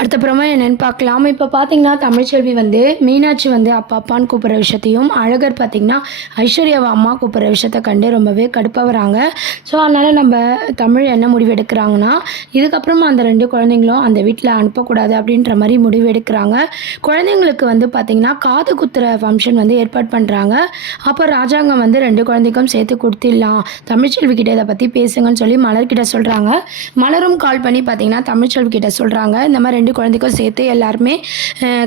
அடுத்தப்புறமா என்னென்னு பார்க்கலாம். இப்போ பார்த்தீங்கன்னா, தமிழ்ச்செல்வி வந்து மீனாட்சி வந்து அப்பா அப்பான்னு கூப்பிட்ற விஷயத்தையும், அழகர் பார்த்தீங்கன்னா, ஐஸ்வர்யாவ அம்மா கூப்பிட்ற விஷயத்த கண்டு ரொம்பவே கடுப்பாகுறாங்க. ஸோ, அதனால் நம்ம தமிழ் என்ன முடிவு எடுக்கிறாங்கன்னா, இதுக்கப்புறமா அந்த 2 குழந்தைங்களும் அந்த வீட்டில் அனுப்பக்கூடாது அப்படின்ற மாதிரி முடிவு எடுக்கிறாங்க. குழந்தைங்களுக்கு வந்து பார்த்திங்கன்னா, காது குத்துற ஃபங்க்ஷன் வந்து ஏற்பாடு பண்ணுறாங்க. அப்போ ராஜாங்கம் வந்து 2 குழந்தைக்கும் சேர்த்து கொடுத்துடலாம், தமிழ்ச்செல்வி கிட்ட இதை பற்றி பேசுங்கன்னு சொல்லி மலர்கிட்ட சொல்கிறாங்க. மலரும் கால் பண்ணி பார்த்திங்கன்னா, தமிழ்ச்செல்வி கிட்ட சொல்கிறாங்க, இந்த மாதிரி 2 குழந்தைக்கும் சேர்த்து எல்லாருமே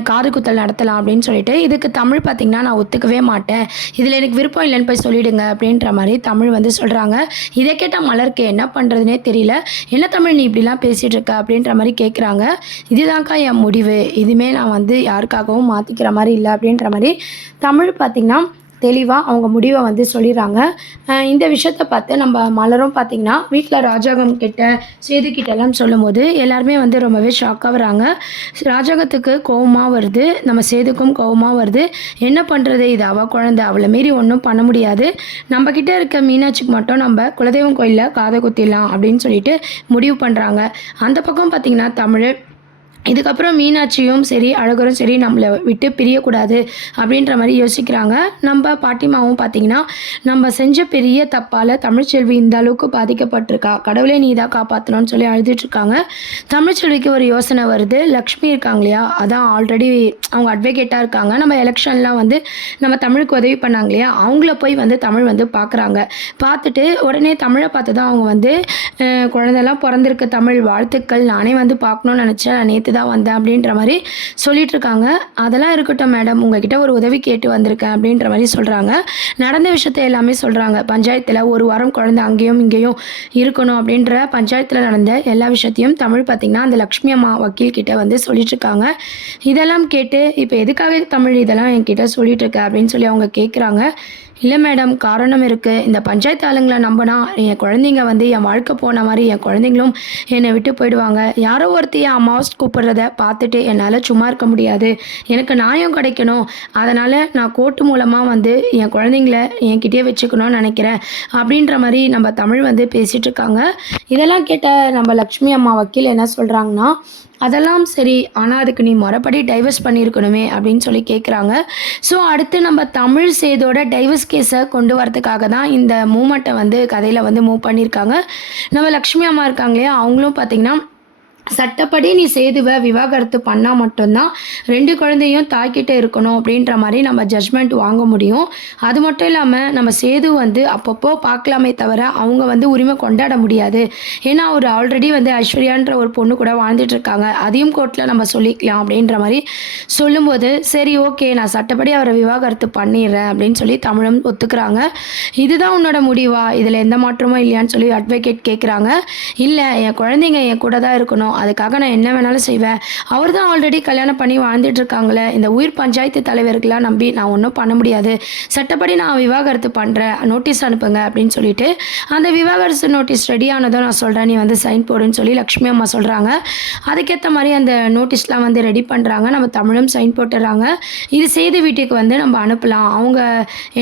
காது குத்தல் நடத்தலாம் அப்படின்னு சொல்லிட்டு. இதுக்கு தமிழ் பார்த்திங்கன்னா, நான் ஒத்துக்கவே மாட்டேன், இதில் எனக்கு விருப்பம் இல்லைன்னு போய் சொல்லிவிடுங்க அப்படின்ற மாதிரி தமிழ் வந்து சொல்கிறாங்க. இதை கேட்டால் மலருக்கு என்ன பண்ணுறதுனே தெரியல. என்ன தமிழ் நீ இப்படிலாம் பேசிகிட்டு இருக்க அப்படின்ற மாதிரி கேட்குறாங்க. இதுதான்க்கா என் முடிவு, இதுவுமே நான் வந்து யாருக்காகவும் மாற்றிக்கிற மாதிரி இல்லை அப்படின்ற மாதிரி தமிழ் பார்த்திங்கன்னா தெளிவாக அவங்க முடிவை வந்து சொல்லிடுறாங்க. இந்த விஷயத்த பார்த்து நம்ம மலரும் பார்த்திங்கன்னா, வீட்டில் ராஜாங்கம் கிட்ட சேது கிட்டெல்லாம் சொல்லும்போது எல்லாருமே வந்து ரொம்பவே ஷாக்காக வராங்க. ராஜாங்கத்துக்கு கோவமாக வருது, நம்ம சேதுக்கும் கோவமாக வருது. என்ன பண்ணுறது, இது அவள் குழந்தை, அவளை மீறி ஒன்றும் பண்ண முடியாது. நம்மக்கிட்ட இருக்க மீனாட்சிக்கு மட்டும் நம்ம குலதெய்வம் கோயிலில் காதை குத்திடலாம் அப்படின்னு சொல்லிட்டு முடிவு பண்ணுறாங்க. அந்த பக்கம் பார்த்திங்கன்னா, தமிழ் இதுக்கப்புறம் மீனாட்சியும் சரி அழகரும் சரி நம்மளை விட்டு பிரியக்கூடாது அப்படின்ற மாதிரி யோசிக்கிறாங்க. நம்ம பாட்டிமாவும் பார்த்திங்கன்னா, நம்ம செஞ்ச பெரிய தப்பால் தமிழ்ச்செல்வி இந்த அளவுக்கு பாதிக்கப்பட்டிருக்கா, கடவுளே நீ தான் காப்பாற்றணும்னு சொல்லி அழுதுட்ருக்காங்க. தமிழ்ச்செல்விக்கு ஒரு யோசனை வருது. லக்ஷ்மி இருக்காங்க இல்லையா, அதான் ஆல்ரெடி அவங்க அட்வொகேட்டாக இருக்காங்க. நம்ம எலெக்ஷன்லாம் வந்து நம்ம தமிழுக்கு உதவி பண்ணாங்க இல்லையா, அவங்கள போய் வந்து தமிழ் வந்து பார்க்குறாங்க. பார்த்துட்டு உடனே தமிழை பார்த்து தான் அவங்க வந்து குழந்தைலாம் பிறந்திருக்கு தமிழ், வாழ்த்துக்கள், நானே வந்து பார்க்கணுன்னு நினச்சேன், நேற்று தான் வந்தேன் அப்படின்ற மாதிரி சொல்லிகிட்ருக்காங்க. அதெல்லாம் இருக்கட்டும் மேடம், உங்ககிட்ட ஒரு உதவி கேட்டு வந்திருக்கேன் அப்படின்ற மாதிரி சொல்கிறாங்க. நடந்த விஷயத்தை எல்லாமே சொல்கிறாங்க. பஞ்சாயத்தில் ஒரு வாரம் குழந்தை அங்கேயும் இங்கேயும் இருக்கணும் அப்படின்ற பஞ்சாயத்தில் நடந்த எல்லா விஷயத்தையும் தமிழ் பார்த்திங்கன்னா அந்த லக்ஷ்மி அம்மா வக்கீல் கிட்ட வந்து சொல்லிட்டுருக்காங்க. இதெல்லாம் கேட்டு இப்போ எதுக்காக தமிழ் இதெல்லாம் என்கிட்ட சொல்லிகிட்ருக்க அப்படின்னு சொல்லி அவங்க கேட்குறாங்க. இல்லை மேடம், காரணம் இருக்குது. இந்த பஞ்சாயத்து ஆளுங்களை நம்பினா என் குழந்தைங்க வந்து என் வாழ்க்கை போன மாதிரி என் குழந்தைங்களும் என்னை விட்டு போயிடுவாங்க. யாரோ ஒருத்தி என் அம்மாவை கூப்பிட்றத பார்த்துட்டு என்னால் சும்மா இருக்க முடியாது, எனக்கு நியாயம் கிடைக்கணும். அதனால் நான் கோர்ட்டு மூலமாக வந்து என் குழந்தைங்கள என்கிட்டயே வச்சுக்கணும்னு நினைக்கிறேன் அப்படின்ற மாதிரி நம்ம தமிழ் வந்து பேசிகிட்டு இருக்காங்க. இதெல்லாம் கேட்ட நம்ம லக்ஷ்மி அம்மா வக்கீல் என்ன சொல்கிறாங்கன்னா, அதெல்லாம் சரி, ஆனால் அதுக்கு நீ முறைப்படி டைவர்ஸ் பண்ணியிருக்கணுமே அப்படின்னு சொல்லி கேட்குறாங்க. ஸோ அடுத்து நம்ம தமிழ் சேதோட டைவர்ஸ் கேஸை கொண்டு வரதுக்காக தான் இந்த மூமெண்ட்டை வந்து கதையில் வந்து மூவ் பண்ணியிருக்காங்க. நம்ம லக்ஷ்மி அம்மா இருக்காங்க இல்லையா, அவங்களும் பார்த்திங்கன்னா, சட்டப்படி நீ சேதுவை விவாகரத்து பண்ணால் மட்டும்தான் 2 குழந்தையும் தாய்கிட்ட இருக்கணும் அப்படின்ற மாதிரி நம்ம ஜட்ஜ்மெண்ட் வாங்க முடியும். அது மட்டும் இல்லாமல் நம்ம சேது வந்து அப்பப்போ பார்க்கலாமே தவிர அவங்க வந்து உரிமை கொண்டாட முடியாது. ஏன்னா அவர் ஆல்ரெடி வந்து ஐஸ்வர்யான்ற ஒரு பொண்ணு கூட வாழ்ந்துட்டுருக்காங்க, அதையும் கோர்ட்டில் நம்ம சொல்லிக்கலாம் அப்படின்ற மாதிரி சொல்லும்போது, சரி ஓகே நான் சட்டப்படி அவரை விவாகரத்து பண்ணிடுறேன் அப்படின்னு சொல்லி தமிழும் ஒத்துக்கிறாங்க. இதுதான் உன்னோட முடிவா, இதில் எந்த மாற்றமும் இல்லையான்னு சொல்லி அட்வொகேட் கேட்குறாங்க. இல்லை, என் குழந்தைங்க என் கூட தான் இருக்கணும், அதுக்காக நான் என்ன வேணாலும் செய்வேன், அவர் தான் ஆல்ரெடி கல்யாணம் பண்ணி வாழ்ந்துட்டு இருக்காங்களே, இந்த உயிர் பஞ்சாயத்து தலைவர்களாக நம்பி நான் ஒன்றும் பண்ண முடியாது, சட்டப்படி நான் விவாகரத்து பண்ணுறேன், நோட்டீஸ் அனுப்புங்க அப்படின்னு சொல்லிட்டு அந்த விவாகரத்து நோட்டீஸ் ரெடி ஆனதும் நான் சொல்கிறேன், நீ வந்து சைன் போடுன்னு சொல்லி லக்ஷ்மி அம்மா சொல்கிறாங்க. அதுக்கேற்ற மாதிரி அந்த நோட்டீஸ்லாம் வந்து ரெடி பண்ணுறாங்க. நம்ம தமிழும் சைன் போட்டுடுறாங்க. இது சேது வீட்டுக்கு வந்து நம்ம அனுப்பலாம், அவங்க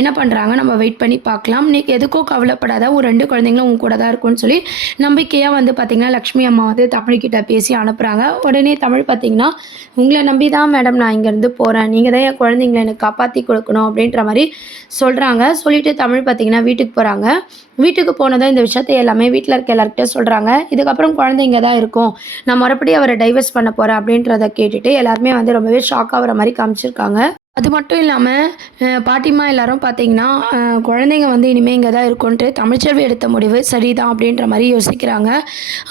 என்ன பண்ணுறாங்க நம்ம வெயிட் பண்ணி பார்க்கலாம், நீ எதுக்கோ கவலைப்படாத, ஒரு 2 குழந்தைங்களும் உங்க கூட தான் இருக்கும்னு சொல்லி நம்பிக்கையாக வந்து பார்த்திங்கன்னா லக்ஷ்மி அம்மா வந்து தமிழ்கிட்ட பேசி அனுப்புகிறாங்க. உடனே தமிழ் பார்த்திங்கன்னா, உங்களை நம்பி தான் மேடம் நான் இங்கேருந்து போகிறேன், நீங்கள் தான் என் குழந்தைங்களை எனக்கு காப்பாற்றி கொடுக்கணும் அப்படின்ற மாதிரி சொல்கிறாங்க. சொல்லிவிட்டு தமிழ் பார்த்திங்கன்னா வீட்டுக்கு போகிறாங்க. வீட்டுக்கு போனதும் இந்த விஷயத்தை எல்லாமே வீட்டில் இருக்க எல்லாருக்கிட்ட சொல்கிறாங்க. இதுக்கப்புறம் குழந்தைங்க தான் இருக்கும், நான் மறுபடியும் அவரை டைவர்ஸ் பண்ண போகிறேன் அப்படின்றத கேட்டுட்டு எல்லாருமே வந்து ரொம்பவே ஷாக் ஆகிற மாதிரி காமிச்சிருக்காங்க. அது மட்டும் இல்லாமல் பாட்டிமா எல்லாரும் பார்த்திங்கன்னா, குழந்தைங்க வந்து இனிமேல் இங்கே தான் இருக்கும்ன்ட்டு தமிழ்ச்செல்வி எடுத்த முடிவு சரிதான் அப்படின்ற மாதிரி யோசிக்கிறாங்க.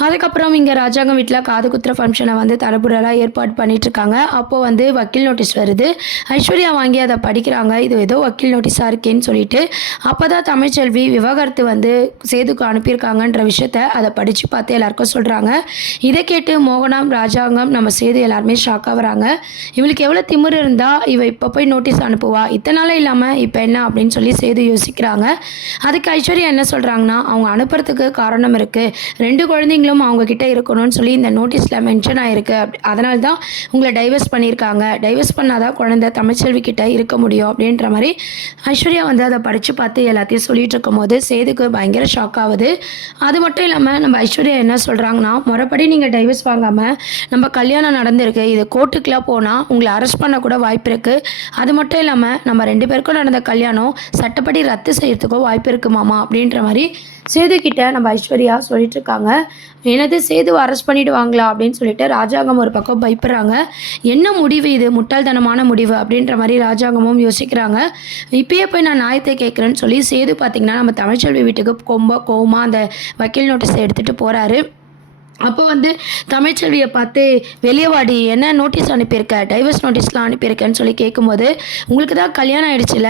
அதுக்கப்புறம் இங்கே ராஜாங்கம் வீட்டில் காது குத்துற ஃபங்க்ஷனை வந்து தரப்புடலாக ஏற்பாடு பண்ணிகிட்ருக்காங்க. அப்போது வந்து வக்கீல் நோட்டீஸ் வருது. ஐஸ்வர்யா வாங்கி அதை படிக்கிறாங்க. இது ஏதோ வக்கீல் நோட்டீஸாக இருக்கேன்னு சொல்லிட்டு அப்போ தான் தமிழ்ச்செல்வி விவாகரத்து வந்து சேதுக்கு அனுப்பியிருக்காங்கன்ற விஷயத்த அதை படித்து பார்த்து எல்லாருக்கும் சொல்கிறாங்க. இதை கேட்டு மோகனம், ராஜாங்கம், நம்ம சேது எல்லாருமே ஷாக்காக வராங்க. இவளுக்கு எவ்வளோ திமிரு இருந்தால் இவ இப்போ போய் நோட்டீஸ் அனுப்புவா, இத்தனை நாளே இல்லாமல் இப்போ என்ன அப்படின்னு சொல்லி சேது யோசிக்கிறாங்க. அதுக்கு ஐஸ்வர்யா என்ன சொல்கிறாங்கன்னா, அவங்க அனுப்புறதுக்கு காரணம் இருக்குது, 2 குழந்தைங்களும் அவங்க கிட்ட இருக்கணும்னு சொல்லி இந்த நோட்டீஸில் மென்ஷன் ஆகிருக்கு, அதனால தான் உங்களை டைவர்ஸ் பண்ணியிருக்காங்க, டைவர்ஸ் பண்ணாதான் குழந்தை தமிழ்ச்செல்வி கிட்ட இருக்க முடியும் அப்படின்ற மாதிரி ஐஸ்வர்யா வந்து அதை படித்து பார்த்து எல்லாத்தையும் சொல்லிட்டு இருக்கும்போது சேதுக்கு பயங்கர ஷாக் ஆகுது. அது மட்டும் இல்லாமல் நம்ம ஐஸ்வர்யா என்ன சொல்கிறாங்கன்னா, முறைப்படி நீங்கள் டைவர்ஸ் வாங்காமல் நம்ம கல்யாணம் நடந்திருக்கு, இது கோர்ட்டுக்கெலாம் போனால் உங்களை அரெஸ்ட் பண்ண கூட வாய்ப்பு இருக்குது, அது மட்டும் இல்லாமல் நம்ம 2 பேருக்கும் நடந்த கல்யாணம் சட்டப்படி ரத்து செய்யறதுக்கும் வாய்ப்பு இருக்குது மாமா அப்படின்ற மாதிரி சேது கிட்ட நம்ம ஐஸ்வர்யா சொல்லிட்டு இருக்காங்க. எனது சேதுவை அரெஸ்ட் பண்ணிடுவாங்களா அப்படின்னு சொல்லிட்டு ராஜாங்கம் ஒரு பக்கம் பயப்படுறாங்க. என்ன முடிவு இது, முட்டாள்தனமான முடிவு அப்படின்ற மாதிரி ராஜாங்கமும் யோசிக்கிறாங்க. இப்பயே போய் நான் நியாயத்தை கேட்குறேன்னு சொல்லி சேது பார்த்திங்கன்னா நம்ம தமிழ்ச்செல்வி வீட்டுக்கு ரொம்ப கோவமாக அந்த வக்கீல் நோட்டீஸை எடுத்துகிட்டு போகிறாரு. அப்போ வந்து தமிழ்ச்செல்வியை பார்த்து வெளியே வாடி, என்ன நோட்டீஸ் அனுப்பியிருக்க, டைவர்ஸ் நோட்டீஸ்லாம் அனுப்பியிருக்கேன்னு சொல்லி கேட்கும்போது, உங்களுக்கு தான் கல்யாணம் ஆகிடுச்சில்ல,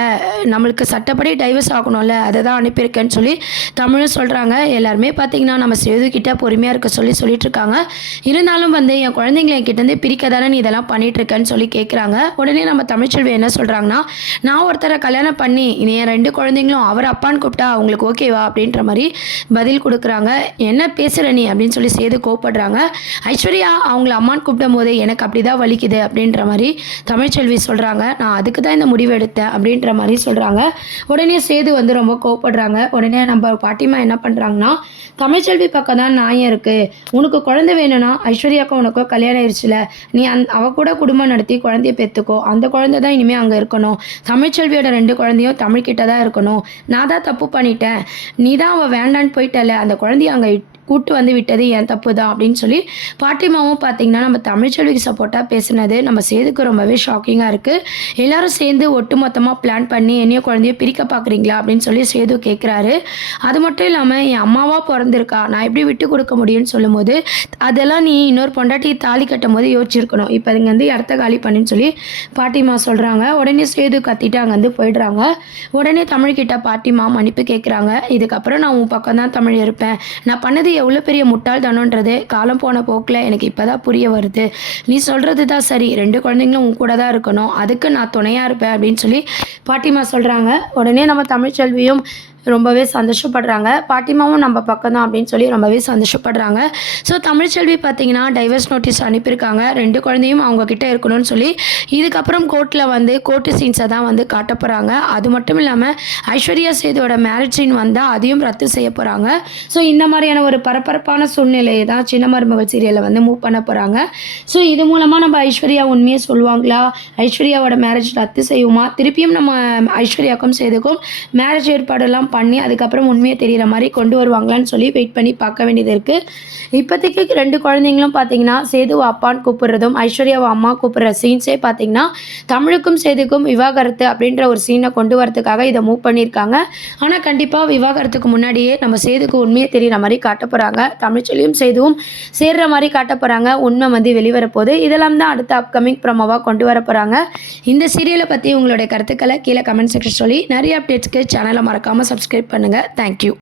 நம்மளுக்கு சட்டப்படி டைவர்ஸ் ஆகணும்ல, அதை தான் அனுப்பியிருக்கேன்னு சொல்லி தமிழும் சொல்கிறாங்க. எல்லாருமே பார்த்திங்கன்னா நம்ம சேதுக்கிட்ட பொறுமையாக இருக்க சொல்லிட்டு இருக்காங்க. இருந்தாலும் வந்து என் குழந்தைங்களை என்கிட்டேருந்து பிரிக்க தானே நீ இதெல்லாம் பண்ணிகிட்ருக்கேன்னு சொல்லி கேட்குறாங்க. உடனே நம்ம தமிழ்ச்செல்வி என்ன சொல்கிறாங்கன்னா, நான் ஒருத்தரை கல்யாணம் பண்ணி இனி என் 2 குழந்தைங்களும் அவர் அப்பான்னு கூப்பிட்டா அவங்களுக்கு ஓகேவா அப்படின்ற மாதிரி பதில் கொடுக்குறாங்க. என்ன பேசுகிற நீ அப்படின்னு சொல்லி சேது கோப்படுறாங்க. ஐஸ்வர்யா அவங்கள அம்மான்னு கூப்பிடும் போது எனக்கு அப்படி தான் வலிக்குது அப்படின்ற மாதிரி தமிழ்ச்செல்வி சொல்கிறாங்க. நான் அதுக்கு தான் இந்த முடிவு எடுத்தேன் அப்படின்ற மாதிரி சொல்கிறாங்க. உடனே சேது வந்து ரொம்ப கோப்படுறாங்க. உடனே நம்ம பாட்டிமா என்ன பண்ணுறாங்கன்னா, தமிழ்ச்செல்வி பக்கம் தான் நியாயம் இருக்குது, உனக்கு குழந்தை வேணும்னா ஐஸ்வர்யாவுக்கும் உனக்கோ கல்யாணம் ஆயிடுச்சுல, நீ அவ கூட குடும்பம் நடத்தி குழந்தைய பெற்றுக்கோ, அந்த குழந்தை தான் இனிமேல் அங்கே இருக்கணும், தமிழ்ச்செல்வியோட 2 குழந்தையும் தமிழ்கிட்ட தான் இருக்கணும், நான் தான் தப்பு பண்ணிட்டேன், நீ தான் அவள் வேண்டான்னு போயிட்டல, அந்த குழந்தைய அங்கே கூட்டு வந்து விட்டது என் தப்பு தான் அப்படின்னு சொல்லி பாட்டிமாவும் பார்த்திங்கன்னா நம்ம தமிழ்ச்செல்விக்கு சப்போர்ட்டாக பேசுனது நம்ம சேதுக்கு ரொம்பவே ஷாக்கிங்காக இருக்குது. எல்லோரும் சேர்ந்து ஒட்டு மொத்தமாக பிளான் பண்ணி என்னைய குழந்தைய பிரிக்க பார்க்குறீங்களா அப்படின்னு சொல்லி சேது கேட்குறாரு. அது மட்டும் இல்லாமல் என் அம்மாவாக பிறந்திருக்கா, நான் எப்படி விட்டு கொடுக்க முடியும்னு சொல்லும்போது, அதெல்லாம் நீ இன்னொரு பொண்டாட்டி தாலி கட்டும் போது யோசிச்சிருக்கணும், இப்போ இங்கே வந்து இடத்த காலி பண்ணுன்னு சொல்லி பாட்டிமா சொல்கிறாங்க. உடனே சேது கத்திட்டு அங்கேருந்து போயிடுறாங்க. உடனே தமிழ்கிட்ட பாட்டிமா மன்னிப்பு கேட்குறாங்க. இதுக்கப்புறம் நான் உன் பக்கம் தான் தமிழ் இருப்பேன், நான் பண்ணது எவ்வளோ பெரிய முட்டாள்தானோன்றது காலம் போன போக்கில் எனக்கு இப்போ தான் புரிய வருது, நீ சொல்கிறது தான் சரி, 2 குழந்தைங்களும் உன் கூட தான் இருக்கணும், அதுக்கு நான் துணையாக இருப்பேன் அப்படின்னு சொல்லி பாட்டிமா சொல்கிறாங்க. உடனே நம்ம தமிழ்ச்செல்வியும் ரொம்பவே சந்தோஷப்படுறாங்க. பாட்டிமாவும் நம்ம பக்கம் தான் அப்படின்னு சொல்லி ரொம்பவே சந்தோஷப்படுறாங்க. ஸோ தமிழ்ச்செல்வி பார்த்திங்கன்னா டைவர்ஸ் நோட்டீஸ் அனுப்பியிருக்காங்க, 2 குழந்தையும் அவங்கக்கிட்ட இருக்கணும்னு சொல்லி. இதுக்கப்புறம் கோர்ட்டில் வந்து கோர்ட்டு சீன்ஸை தான் வந்து காட்ட போகிறாங்க. அது மட்டும் இல்லாமல் ஐஸ்வர்யா சேதுவோட மேரேஜ் சீன் வந்தால் அதையும் ரத்து செய்ய போகிறாங்க. ஸோ இந்த மாதிரியான ஒரு பரபரப்பான சூழ்நிலையை தான் சின்ன மருமகள் சீரியலை வந்து மூவ் பண்ண போகிறாங்க. ஸோ இது மூலமாக நம்ம ஐஸ்வர்யா உண்மையை சொல்லுவாங்களா, ஐஸ்வர்யாவோட மேரேஜ் ரத்து செய்யுமா, திருப்பியும் நம்ம ஐஸ்வர்யாவுக்கும் சேதுக்கும் மேரேஜ் ஏற்பாடெல்லாம் பண்ணி அதுக்கப்புறம் உண்மையை தெரிகிற மாதிரி கொண்டு வருவாங்களான்னு சொல்லி வெயிட் பண்ணி பார்க்க வேண்டியது இருக்குது. இப்போதைக்கு 2 குழந்தைங்களும் பார்த்தீங்கன்னா சேதுவை அப்பான்னு கூப்பிடுறதும் ஐஸ்வர்யாவை அம்மா கூப்பிடுற சீன்ஸே பார்த்தீங்கன்னா தமிழுக்கும் சேதுக்கும் விவாகரத்து அப்படின்ற ஒரு சீனை கொண்டு வரதுக்காக இதை மூவ் பண்ணியிருக்காங்க. ஆனால் கண்டிப்பாக விவாகரத்துக்கு முன்னாடியே நம்ம சேதுக்கு உண்மையை தெரிகிற மாதிரி காட்ட போகிறாங்க. தமிழ்ச்செல்வியும் சேதுவும் சேர்ற மாதிரி காட்ட போகிறாங்க. உண்மை வந்து வெளிவரப்போகுது. இதெல்லாம் தான் அடுத்த அப்கமிங் ப்ரோமோவாக கொண்டு வர போகிறாங்க. இந்த சீரியலை பற்றி உங்களுடைய கருத்துக்களை கீழே கமெண்ட் செக்ஷன் சொல்லி நிறைய அப்டேட்ஸ்க்கு சேனலை மறக்காமல் சப்ஸ்கிரைப் பண்ணுங்கள். தேங்க்யூ.